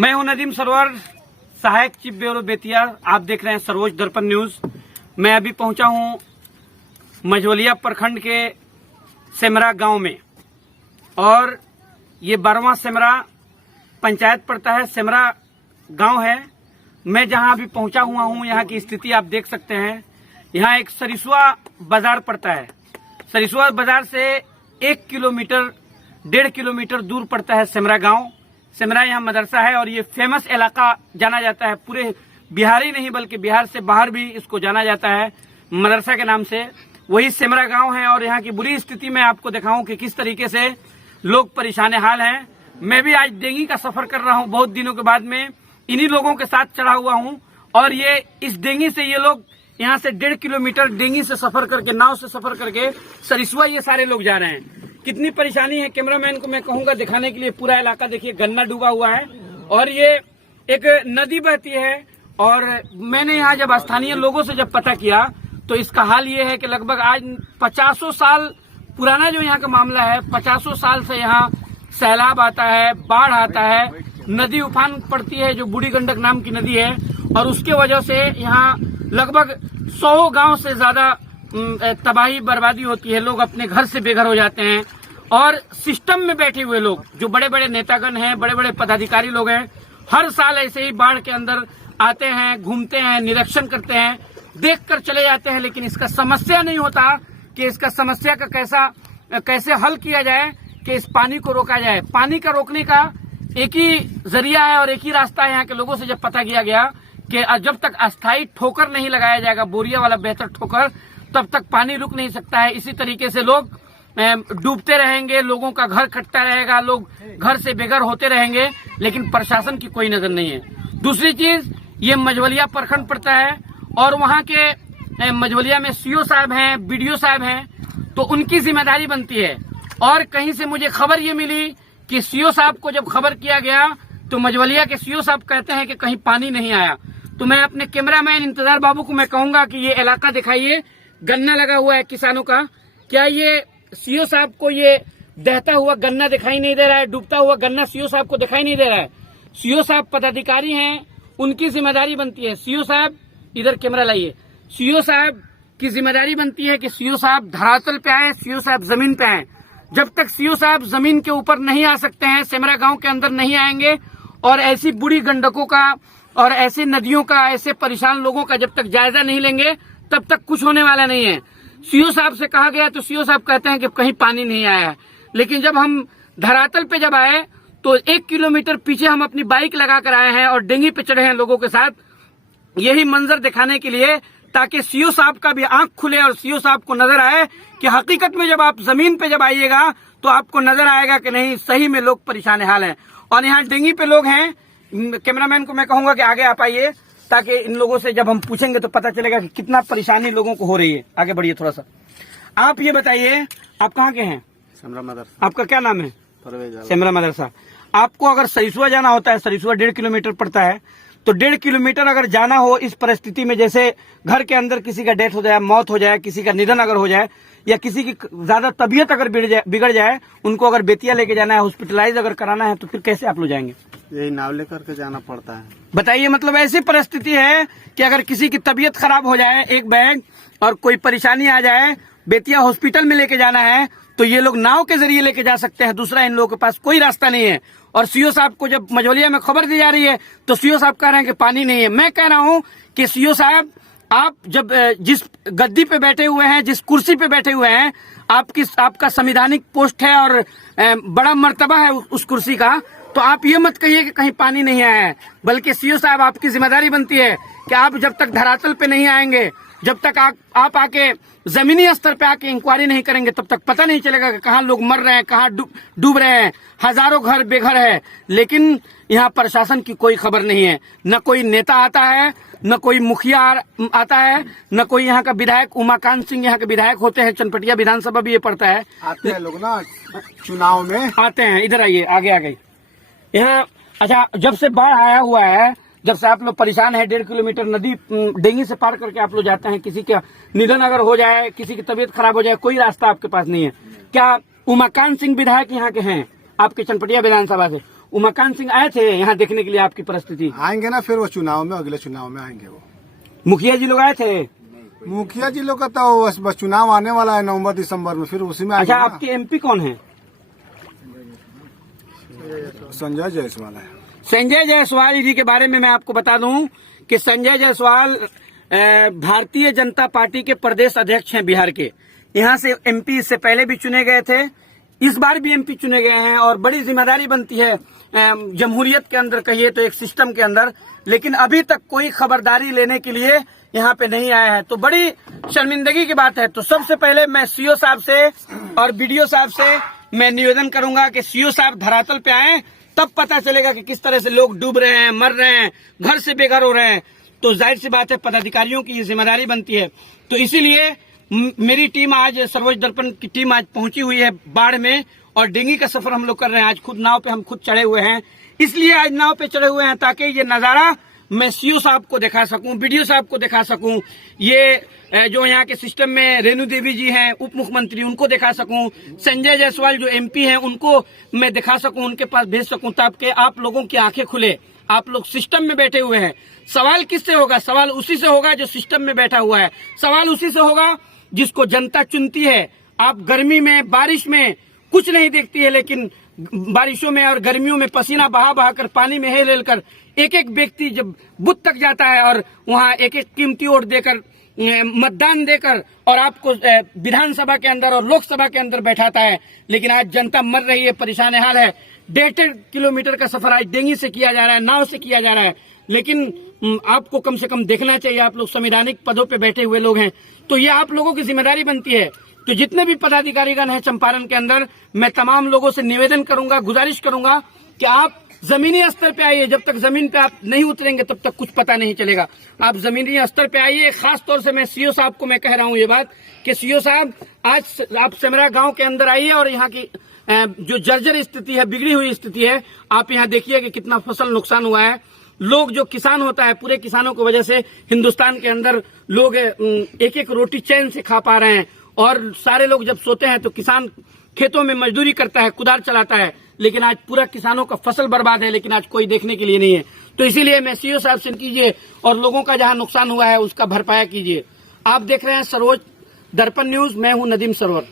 मैं हूं नदीम सरवर, सहायक चीफ ब्यूरो बेतिया। आप देख रहे हैं सर्वोच्च दर्पण न्यूज। मैं अभी पहुंचा हूं मझौलिया प्रखंड के सेमरा गांव में, और ये 12वां सेमरा पंचायत पड़ता है, सेमरा गांव है। मैं जहां अभी पहुंचा हुआ हूं, यहां की स्थिति आप देख सकते हैं। यहां एक सरिसुआ बाजार पड़ता है। सरिसुआ बाजार से 1 किलोमीटर 1.5 किलोमीटर दूर पड़ता है सेमरा गांव। सेमरा यहाँ मदरसा है और ये फेमस इलाका जाना जाता है, पूरे बिहार ही नहीं बल्कि बिहार से बाहर भी इसको जाना जाता है मदरसा के नाम से। वही सेमरा गांव है और यहाँ की बुरी स्थिति में आपको दिखाऊं कि किस तरीके से लोग परेशान हाल हैं। मैं भी आज डेंगी का सफर कर रहा हूँ, बहुत दिनों के बाद में इन्हीं लोगों के साथ चढ़ा हुआ हूँ। और ये इस डेंगी से ये लोग यहाँ से 1.5 किलोमीटर डेंगी से सफर करके, नाव से सफर करके सरिसुआ ये सारे लोग जा रहे हैं। कितनी परेशानी है, कैमरामैन को मैं कहूंगा दिखाने के लिए। पूरा इलाका देखिए गन्ना डूबा हुआ है और ये एक नदी बहती है। और मैंने यहाँ जब स्थानीय लोगों से जब पता किया तो इसका हाल ये है कि लगभग आज 50 साल पुराना जो यहाँ का मामला है, 50 साल से यहाँ सैलाब आता है, बाढ़ आता है, नदी उफान पड़ती है जो बूढ़ी गंडक नाम की नदी है। और उसके वजह से यहाँ लगभग 100 गांव से ज्यादा तबाही बर्बादी होती है। लोग अपने घर से बेघर हो जाते हैं। और सिस्टम में बैठे हुए लोग जो बड़े बड़े नेतागण हैं, बड़े बड़े पदाधिकारी लोग हैं, हर साल ऐसे ही बाढ़ के अंदर आते हैं, घूमते हैं, निरीक्षण करते हैं, देख कर चले जाते हैं। लेकिन इसका समस्या नहीं होता कि इसका समस्या का कैसे हल किया जाए, कि इस पानी को रोका जाए। पानी का रोकने का एक ही जरिया है और एक ही रास्ता है। यहाँ के लोगों से जब पता किया गया कि जब तक अस्थायी ठोकर नहीं लगाया जाएगा, बोरिया वाला बेहतर ठोकर, तब तक पानी रुक नहीं सकता है। इसी तरीके से लोग डूबते रहेंगे, लोगों का घर कटता रहेगा, लोग घर से बेघर होते रहेंगे, लेकिन प्रशासन की कोई नजर नहीं है। दूसरी चीज, ये मझौलिया प्रखंड पड़ता है और वहाँ के मझौलिया में सीओ साहब हैं, बीडीओ साहब हैं, तो उनकी जिम्मेदारी बनती है। और कहीं से मुझे खबर ये मिली कि सीओ साहब को जब खबर किया गया तो मझौलिया के सीओ साहब कहते हैं कि कहीं पानी नहीं आया। तो मैं अपने कैमरामैन इंतजार बाबू को मैं कहूंगा कि ये इलाका दिखाइए, गन्ना लगा हुआ है किसानों का। क्या ये सीओ साहब को ये दहता हुआ गन्ना दिखाई नहीं दे रहा है? डूबता हुआ गन्ना सीओ साहब को दिखाई नहीं दे रहा है? सीओ साहब पदाधिकारी हैं, उनकी जिम्मेदारी बनती है। सीओ साहब इधर कैमरा लाइए। सीओ साहब की जिम्मेदारी बनती है कि सीओ साहब धरातल पे आए, सीओ साहब जमीन पे आए। जब तक सीओ साहब जमीन के ऊपर नहीं आ सकते हैं, सेमरा गांव के अंदर नहीं आएंगे, और ऐसी बूढ़ी गंडकों का और ऐसी नदियों का, ऐसे परेशान लोगों का जब तक जायजा नहीं लेंगे, तब तक कुछ होने वाला नहीं है। सीओ साहब से कहा गया तो सीओ साहब कहते हैं कि कहीं पानी नहीं आया है। लेकिन जब हम धरातल पे जब आए तो 1 किलोमीटर पीछे हम अपनी बाइक लगा कर आए हैं और डेंगी पे चढ़े हैं लोगों के साथ, यही मंजर दिखाने के लिए, ताकि सीओ साहब का भी आंख खुले और सीओ साहब को नजर आए कि हकीकत में जब आप जमीन पे जब आइएगा तो आपको नजर आएगा कि नहीं, सही में लोग परेशान हाल हैं। और यहाँ डेंगी पे लोग हैं। कैमरामैन को मैं कहूंगा कि आगे आप आइए, ताकि इन लोगों से जब हम पूछेंगे तो पता चलेगा कि कितना परेशानी लोगों को हो रही है। आगे बढ़िए थोड़ा सा। आप ये बताइए, आप कहाँ के हैं? सेमरा मदरसा। आपका क्या नाम है? परवेज। सेमरा मदरसा। आपको अगर सरिसुआ जाना होता है, सरिसुआ 1.5 किलोमीटर पड़ता है, तो 1.5 किलोमीटर अगर जाना हो इस परिस्थिति में, जैसे घर के अंदर किसी का डेथ हो जाए, मौत हो जाए, किसी का निधन अगर हो जाए, या किसी की ज्यादा तबीयत अगर बिगड़ जाए, उनको अगर बेतिया लेके जाना है, हॉस्पिटलाइज अगर कराना है, तो फिर कैसे आप लोग जाएंगे? यही नाव लेकर के जाना पड़ता है। बताइए, मतलब ऐसी परिस्थिति है कि अगर किसी की तबीयत खराब हो जाए एक बैग और कोई परेशानी आ जाए, बेतिया हॉस्पिटल में लेके जाना है, तो ये लोग नाव के जरिए लेके जा सकते हैं। दूसरा, इन लोगों के पास कोई रास्ता नहीं है। और सीओ साहब को जब मझौलिया में खबर दी जा रही है तो सीओ साहब कह रहे हैं कि पानी नहीं है। मैं कह रहा हूं कि सीओ साहब, आप जब जिस गद्दी पे बैठे हुए हैं, जिस कुर्सी पे बैठे हुए हैं, आपका संवैधानिक पोस्ट है और बड़ा मर्तबा है उस कुर्सी का, तो आप ये मत कहिए कि कहीं पानी नहीं आया है। बल्कि सीओ साहब, आपकी जिम्मेदारी बनती है कि आप जब तक धरातल पे नहीं आएंगे, जब तक आप आके जमीनी स्तर पे आके इंक्वायरी नहीं करेंगे, तब तक पता नहीं चलेगा कि कहाँ लोग मर रहे हैं, कहाँ डूब रहे हैं। हजारों घर बेघर है, लेकिन यहाँ प्रशासन की कोई खबर नहीं है। न कोई नेता आता है, न कोई मुखिया आता है, न कोई यहाँ का विधायक। उमाकांत सिंह यहाँ के विधायक होते हैं, चनपटिया विधानसभा भी ये पड़ता है। आते हैं लोग ना चुनाव में, आते हैं। इधर आइए, आगे आ गई यहाँ। अच्छा, जब से बाढ़ आया हुआ है, जब से आप लोग परेशान है, 1.5 किलोमीटर नदी डेंगी से पार करके आप लोग जाते हैं, किसी का निधन अगर हो जाए, किसी की तबीयत खराब हो जाए, कोई रास्ता आपके पास नहीं है। क्या उमाकांत सिंह विधायक यहाँ के हैं आपके चनपटिया विधानसभा से? उमाकांत सिंह आए थे यहाँ देखने के लिए आपकी परिस्थिति? आएंगे ना, फिर वो चुनाव में, अगले चुनाव में आएंगे वो। मुखिया जी लोग आए थे? मुखिया जी लोग का तो बस चुनाव आने वाला है नवंबर दिसंबर में, फिर उसी में आएंगे अच्छा, ना। आपके एमपी कौन है? संजय जायसवाल है। संजय जायसवाल जी के बारे में मैं आपको बता दूं कि संजय जायसवाल भारतीय जनता पार्टी के प्रदेश अध्यक्ष हैं बिहार के। यहाँ से एमपी इससे पहले भी चुने गए थे, इस बार भी एमपी चुने गए हैं और बड़ी जिम्मेदारी बनती है जमहूरियत के अंदर, कहिए तो एक सिस्टम के अंदर, लेकिन अभी तक कोई खबरदारी लेने के लिए यहाँ पे नहीं आया है, तो बड़ी शर्मिंदगी की बात है। तो सबसे पहले मैं सीओ साहब से और बीडीओ साहब से मैं निवेदन करूंगा कि सीओ साहब धरातल पे आए, तब पता चलेगा कि किस तरह से लोग डूब रहे हैं, मर रहे हैं, घर से बेघर हो रहे हैं। तो जाहिर सी बात है पदाधिकारियों की ये जिम्मेदारी बनती है। तो इसीलिए मेरी टीम आज, सर्वोच्च दर्पण की टीम आज पहुंची हुई है बाढ़ में, और डेंगी का सफर हम लोग कर रहे हैं। आज खुद नाव पे हम खुद चढ़े हुए हैं, इसलिए आज नाव पे चढ़े हुए हैं ताकि ये नजारा मैं सीओ साहब को दिखा सकूं, बीडीओ साहब को दिखा सकूं, ये जो यहाँ के सिस्टम में रेणु देवी जी हैं उप मुख्यमंत्री, उनको दिखा सकूं, संजय जायसवाल जो एमपी हैं उनको मैं दिखा सकूं, उनके पास भेज सकूं, ताकि आप लोगों की आंखें खुले। आप लोग सिस्टम में बैठे हुए हैं, सवाल किससे होगा? सवाल उसी से होगा जो सिस्टम में बैठा हुआ है, सवाल उसी से होगा जिसको जनता चुनती है। आप गर्मी में, बारिश में कुछ नहीं देखती है, लेकिन बारिशों में और गर्मियों में पसीना बहा बहा कर, पानी में हेल हेल कर एक एक व्यक्ति जब बूथ तक जाता है और वहां एक एक कीमती वोट देकर, मतदान देकर, और आपको विधानसभा के अंदर और लोकसभा के अंदर बैठाता है। लेकिन आज जनता मर रही है, परेशान हाल है। 1.5 किलोमीटर का सफर आज डेंगी से किया जा रहा है, नाव से किया जा रहा है। लेकिन आपको कम से कम देखना चाहिए, आप लोग संवैधानिक पदों पे बैठे हुए लोग हैं, तो ये आप लोगों की जिम्मेदारी बनती है। तो जितने भी पदाधिकारीगण हैं चंपारण के अंदर, मैं तमाम लोगों से निवेदन करूंगा, गुजारिश करूंगा कि आप जमीनी स्तर पे आइए। जब तक जमीन पे आप नहीं उतरेंगे तब तक कुछ पता नहीं चलेगा। आप जमीनी स्तर पे आइए। खास तौर से मैं सीओ साहब को मैं कह रहा हूं ये बात कि सीओ साहब, आज आप सेमरा गांव के अंदर आइए और यहाँ की जो जर्जर स्थिति है, बिगड़ी हुई स्थिति है, आप यहाँ देखिए कि कितना फसल नुकसान हुआ है। लोग, जो किसान होता है, पूरे किसानों की वजह से हिंदुस्तान के अंदर लोग एक एक रोटी चैन से खा पा रहे हैं, और सारे लोग जब सोते हैं तो किसान खेतों में मजदूरी करता है, कुदाल चलाता है, लेकिन आज पूरा किसानों का फसल बर्बाद है, लेकिन आज कोई देखने के लिए नहीं है। तो इसीलिए मैं सीओ साहब से कीजिए और लोगों का जहां नुकसान हुआ है उसका भरपाया कीजिए। आप देख रहे हैं सर्वोच्च दर्पण न्यूज, मैं हूं नदीम सरवर।